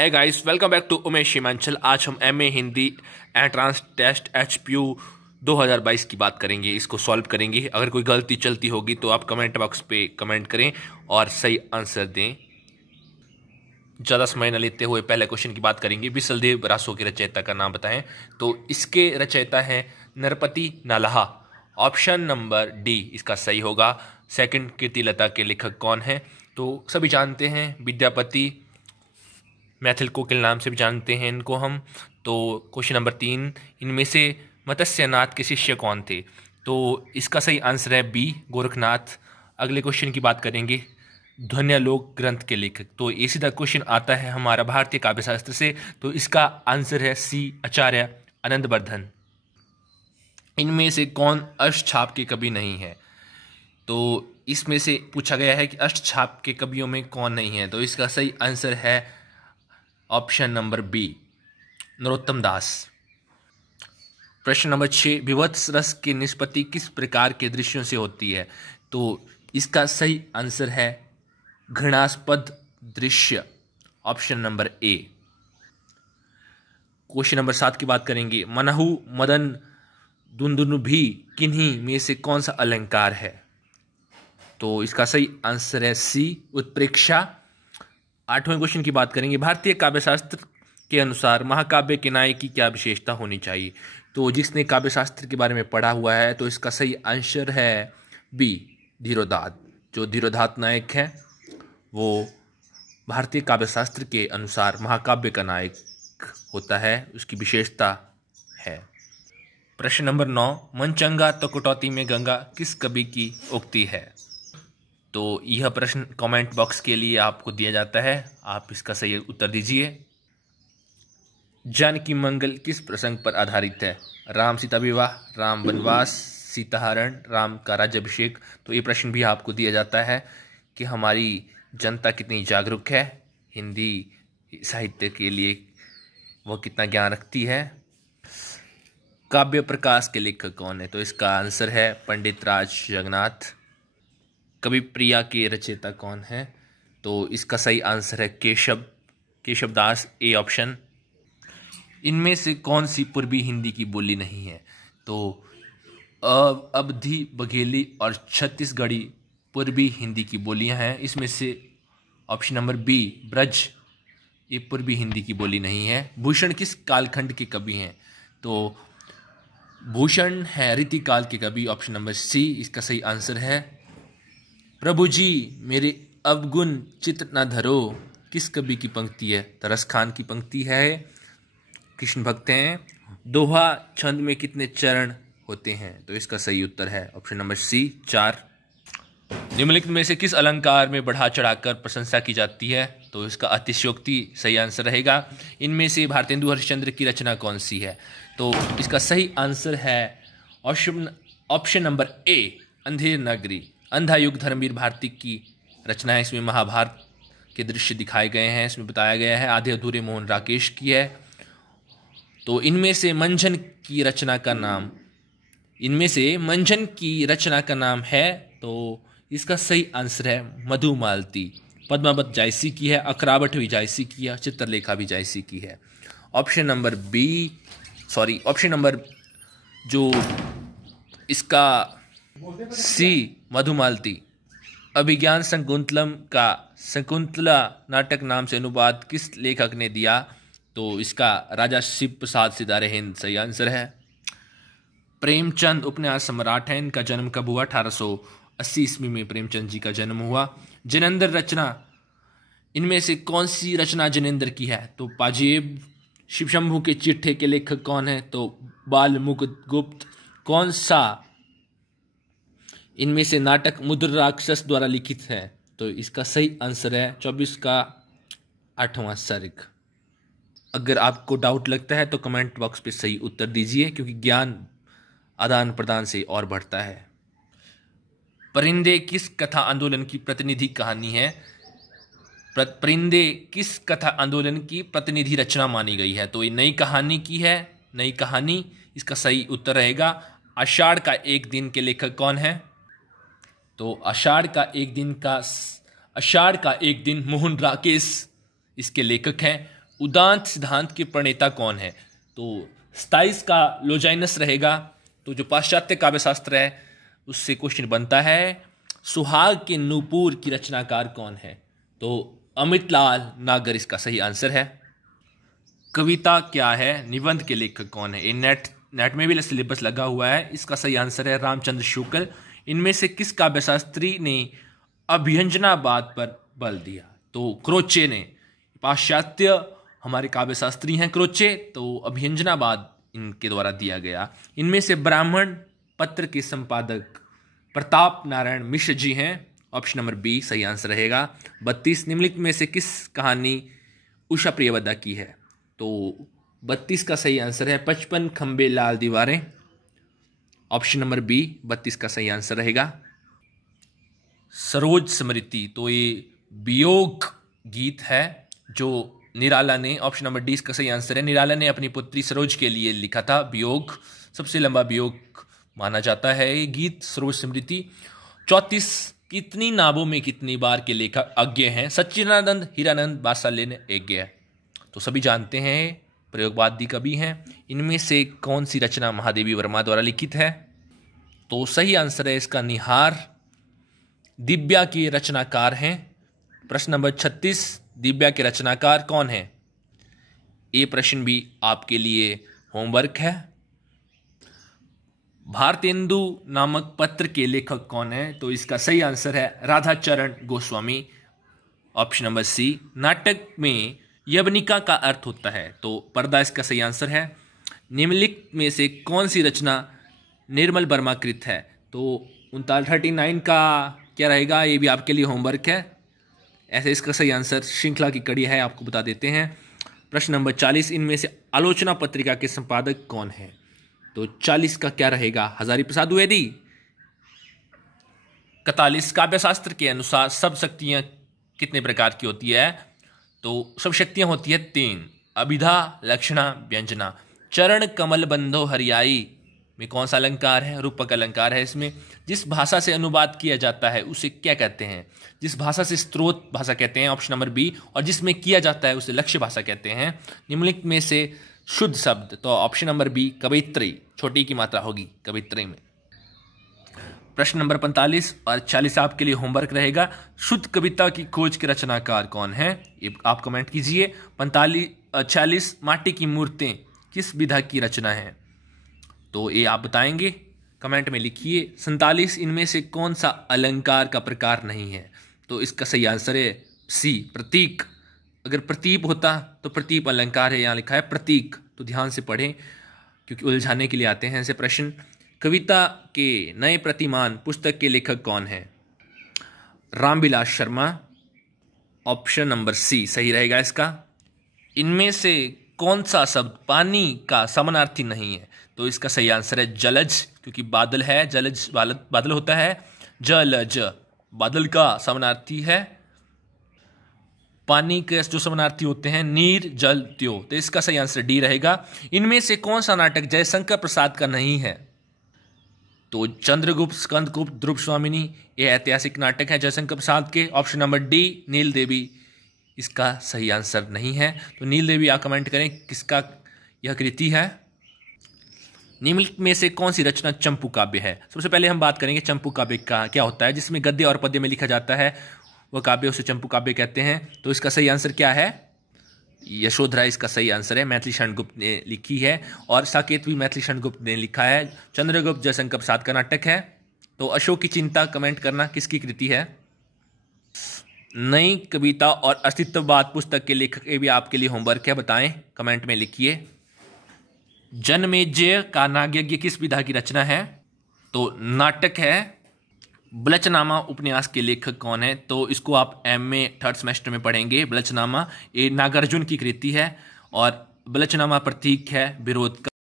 है guys, welcome back to Umesh Himachal. आज हम MA Hindi entrance test HPU 2022 की बात करेंगे। इसको सॉल्व करेंगे। अगर कोई गलती चलती होगी तो आप कमेंट बॉक्स पे कमेंट करें और सही आंसर दें। ज़्यादा समय न लेते हुए पहले क्वेश्चन की बात करेंगे। बिसलदेव रासो के रचयिता का नाम बताएं। तो इसके रचयिता हैं नरपति नालाहा। ऑप्शन नंबर डी इसका सही होगा। सेकंड, कीर्तिलता के लेखक कौन हैं? तो सभी जानते हैं, विद्यापति, मैथिल कोकिल नाम से भी जानते हैं इनको हम। तो क्वेश्चन नंबर 3, इनमें से मत्स्यनाथ के शिष्य कौन थे? तो इसका सही आंसर है बी, गोरखनाथ। अगले क्वेश्चन की बात करेंगे, ध्वन्यालोक ग्रंथ के लेखक। तो ये सीधा क्वेश्चन आता है हमारा भारतीय काव्य शास्त्र से। तो इसका आंसर है सी, आचार्य आनंदवर्धन। इनमें से कौन अष्टछाप के कवि नहीं है? तो इसमें से पूछा गया है कि अष्टछाप के कवियों में कौन नहीं है। तो इसका सही आंसर है ऑप्शन नंबर बी, नरोत्तम दास। प्रश्न नंबर 6, विवत्स रस की निष्पत्ति किस प्रकार के दृश्यों से होती है? तो इसका सही आंसर है घृणास्पद दृश्य, option number A. Question number 7 की बात करेंगे, मनहु मदन दुंदुभि किन्हीं में से कौन सा अलंकार है? तो इसका सही आंसर है सी, उत्प्रेक्षा। 8वें क्वेश्चन की बात करेंगे, भारतीय काव्य शास्त्र के अनुसार महाकाव्य के नायक की क्या विशेषता होनी चाहिए? तो जिसने काव्य शास्त्र के बारे में पढ़ा हुआ है तो इसका सही आंसर है बी, धीरोदात। जो धीरोदात नायक है वो भारतीय काव्य शास्त्र के अनुसार महाकाव्य का नायक होता है, उसकी विशेषता है। प्रश्न नंबर 9, मनचंगा तो कटौती में गंगा किस कवि की उक्ति है? तो यह प्रश्न कमेंट बॉक्स के लिए आपको दिया जाता है, आप इसका सही उत्तर दीजिए। जानकी मंगल किस प्रसंग पर आधारित है? राम सीता विवाह, राम वनवास, सीताहरण, राम का राज्याभिषेक। तो ये प्रश्न भी आपको दिया जाता है कि हमारी जनता कितनी जागरूक है, हिंदी साहित्य के लिए वह कितना ज्ञान रखती है। काव्य प्रकाश के लेखक कौन है? तो इसका आंसर है पंडित राज जगन्नाथ। कवि प्रिया के रचयिता कौन है? तो इसका सही आंसर है केशव दास, ए ऑप्शन। इनमें से कौन सी पूर्वी हिंदी की बोली नहीं है? तो अवधी, बघेली और छत्तीसगढ़ी पूर्वी हिंदी की बोलियां हैं। इसमें से ऑप्शन नंबर बी, ब्रज, ये पूर्वी हिंदी की बोली नहीं है। भूषण किस कालखंड के कवि हैं? तो भूषण है रीतिकाल के कवि, ऑप्शन नंबर सी इसका सही आंसर है। प्रभु जी मेरे अवगुण चित्त न धरो किस कवि की पंक्ति है? तरस खान की पंक्ति है, कृष्ण भक्त हैं। दोहा छंद में कितने चरण होते हैं? तो इसका सही उत्तर है ऑप्शन नंबर सी, 4। निम्नलिखित में से किस अलंकार में बढ़ा चढ़ाकर प्रशंसा की जाती है? तो इसका अतिशयोक्ति सही आंसर रहेगा। इनमें से भारतेंदु हरिश्चंद्र की रचना कौन सी है? तो इसका सही आंसर है option number A, Andher Nagari. अंधा युग धर्मवीर भारती की रचना है। इसमें महाभारत के दृश्य दिखाए गए हैं। इसमें बताया गया है आधे अधूरे मोहन राकेश की है। तो इनमें से मंझन की रचना का नाम है। तो इसका सही आंसर है मधुमालती। पद्मावत जायसी की है, अकरावट भी जायसी की है, चित्रलेखा भी जायसी की है। ऑप्शन नंबर जो इसका सी, मधुमालती। अभिज्ञान शकुंतलम का शकुंतला नाटक नाम से अनुवाद किस लेखक ने दिया? तो इसका राजा शिव प्रसाद सिदारे हिंद सही आंसर है। प्रेमचंद उपन्यास सम्राट हैं। इनका जन्म कब हुआ? 1880 ईस्वी में प्रेमचंद जी का जन्म हुआ। जिनेंद्र रचना, इनमें से कौन सी रचना जिनेंद्र की है? तो पाजेब। शिवशंभु के चिट्ठे के लेखक कौन है? तो बालमुकुंद गुप्त। कौन सा इनमें से नाटक मुद्र राक्षस द्वारा लिखित है? तो इसका सही आंसर है 24 का 8वां सर्ग। अगर आपको डाउट लगता है तो कमेंट बॉक्स पे सही उत्तर दीजिए, क्योंकि ज्ञान आदान प्रदान से और बढ़ता है। परिंदे किस कथा आंदोलन की प्रतिनिधि कहानी है? परिंदे किस कथा आंदोलन की प्रतिनिधि रचना मानी गई है? तो ये नई कहानी की है, नई कहानी। इसका सही उत्तर रहेगा आषाढ़ का एक दिन के लेखक कौन है? तो आषाढ़ का एक दिन मोहन राकेश इसके लेखक हैं। उदांत सिद्धांत के प्रणेता कौन है? तो स्टाइस का लोजाइनस रहेगा। तो जो पाश्चात्य काव्यशास्त्र है उससे क्वेश्चन बनता है सुहाग के नूपुर की रचनाकार कौन है? तो अमितलाल नागर इसका सही आंसर है। कविता क्या है? निबंध के लेखक कौन है? ये नेट में भी सिलेबस लगा हुआ है। इसका सही आंसर है रामचंद्र शुक्ल। इनमें से किस काव्यशास्त्री ने अभिव्यंजनावाद पर बल दिया? तो क्रोचे ने। पाश्चात्य हमारे काव्यशास्त्री हैं क्रोचे, तो अभिव्यंजनावाद इनके द्वारा दिया गया। इनमें से ब्राह्मण पत्र के संपादक प्रताप नारायण मिश्र जी हैं। ऑप्शन नंबर बी सही आंसर रहेगा। 32 निम्नलिखित में से किस कहानी उषा प्रियवदा की है? तो 32 का सही आंसर है 55 खंबे लाल दीवारें। ऑप्शन नंबर बी 32 का सही आंसर रहेगा। सरोज स्मृति, तो ये वियोग गीत है जो निराला ने, ऑप्शन नंबर डी इसका सही आंसर है, निराला ने अपनी पुत्री सरोज के लिए लिखा था वियोग। सबसे लंबा वियोग माना जाता है ये गीत सरोज स्मृति। 34 कितनी नावों में कितनी बार के लेखक अज्ञेय हैं? सच्चिदानंद, हीरानंद, वात्सल्य, अज्ञेय। तो सभी जानते हैं प्रयोगवादी कवि हैं। इनमें से कौन सी रचना महादेवी वर्मा द्वारा लिखित है? तो सही आंसर है इसका निहार। दिव्या के रचनाकार हैं। प्रश्न नंबर 36 दिव्या के रचनाकार कौन है? ये प्रश्न भी आपके लिए होमवर्क है। भारतेंदु नामक पत्र के लेखक कौन है? तो इसका सही आंसर है Radhacharan Goswami. Option number C. नाटक में यवनिका का अर्थ होता है, तो पर्दा इसका सही आंसर है। निम्नलिखित में से कौन सी रचना निर्मल वर्मा कृत है? तो 39 का क्या रहेगा? ये भी आपके लिए होमवर्क है। ऐसे इसका सही आंसर श्रृंखला की कड़ी है, आपको बता देते हैं। प्रश्न नंबर 40 इनमें से आलोचना पत्रिका के संपादक कौन है? तो 40 का क्या रहेगा? हजारी प्रसाद द्विवेदी। 41 काव्यशास्त्र के अनुसार सब शक्तियां कितने प्रकार की होती है? तो सब शक्तियां होती है 3। अभिधा, लक्षणा, व्यंजना। चरण कमल बंधो हरियाई में कौन सा अलंकार है? रूपक अलंकार है। इसमें जिस भाषा से अनुवाद किया जाता है उसे क्या कहते हैं? जिस भाषा से स्रोत भाषा कहते हैं, ऑप्शन नंबर बी। और जिसमें किया जाता है उसे लक्ष्य भाषा कहते हैं। निम्नलिखित में से शुद्ध शब्द, तो ऑप्शन नंबर बी कवित्री, छोटी की मात्रा होगी कवित्री में। प्रश्न नंबर 45 और 40 आपके लिए होमवर्क रहेगा। शुद्ध कविता की खोज के रचनाकार कौन है? ये आप कमेंट कीजिए। 46 माटी की मूर्तें किस विधा की रचना है? तो ये आप बताएंगे, कमेंट में लिखिए। 47 इनमें से कौन सा अलंकार का प्रकार नहीं है? तो इसका सही आंसर है सी प्रतीक। अगर प्रतीप होता तो प्रतीप अलंकार है, यहाँ लिखा है प्रतीक। तो ध्यान से पढ़ें क्योंकि उलझाने के लिए आते हैं ऐसे प्रश्न। कविता के नए प्रतिमान पुस्तक के लेखक कौन है? Ramvilas Sharma. Option number C सही रहेगा इसका। इनमें से कौन सा शब्द पानी का समानार्थी नहीं है? तो इसका सही आंसर है जलज, क्योंकि बादल है, जलज बादल होता है। जलज बादल का समानार्थी है। पानी के जो समानार्थी होते हैं नीर, जल, त्यो। तो इसका सही आंसर डी रहेगा। इनमें से कौन सा नाटक जयशंकर प्रसाद का नहीं है? तो चंद्रगुप्त, स्कंदगुप्त, ध्रुव स्वामिनी ये ऐतिहासिक नाटक है जयशंकर प्रसाद के। ऑप्शन नंबर डी नील देवी इसका सही आंसर नहीं है। तो नील देवी आप कमेंट करें किसका यह कृति है। निम्नलिखित में से कौन सी रचना चंपू काव्य है? सबसे पहले हम बात करेंगे चंपू काव्य का क्या होता है। जिसमें गद्य और पद्य में लिखा जाता है वह काव्य, उसे चंपू काव्य कहते हैं। तो इसका सही आंसर क्या है? यशोधरा इसका सही आंसर है। मैथिली शरण गुप्त ने लिखी है और साकेत भी मैथिली शरण गुप्त ने लिखा है। चंद्रगुप्त जयशंकर प्रसाद का नाटक है। तो अशोक की चिंता कमेंट करना किसकी कृति है। नई कविता और अस्तित्ववाद पुस्तक के लेखक, ये भी आपके लिए होमवर्क है, बताएं, कमेंट में लिखिए। जनमेजय का नागयज्ञ किस विधा की रचना है? तो नाटक है। बलचनामा उपन्यास के लेखक कौन है? तो इसको आप MA 3rd सेमेस्टर में पढ़ेंगे। बलचनामा ये नागार्जुन की कृति है और बलचनामा प्रतीक है विरोध का।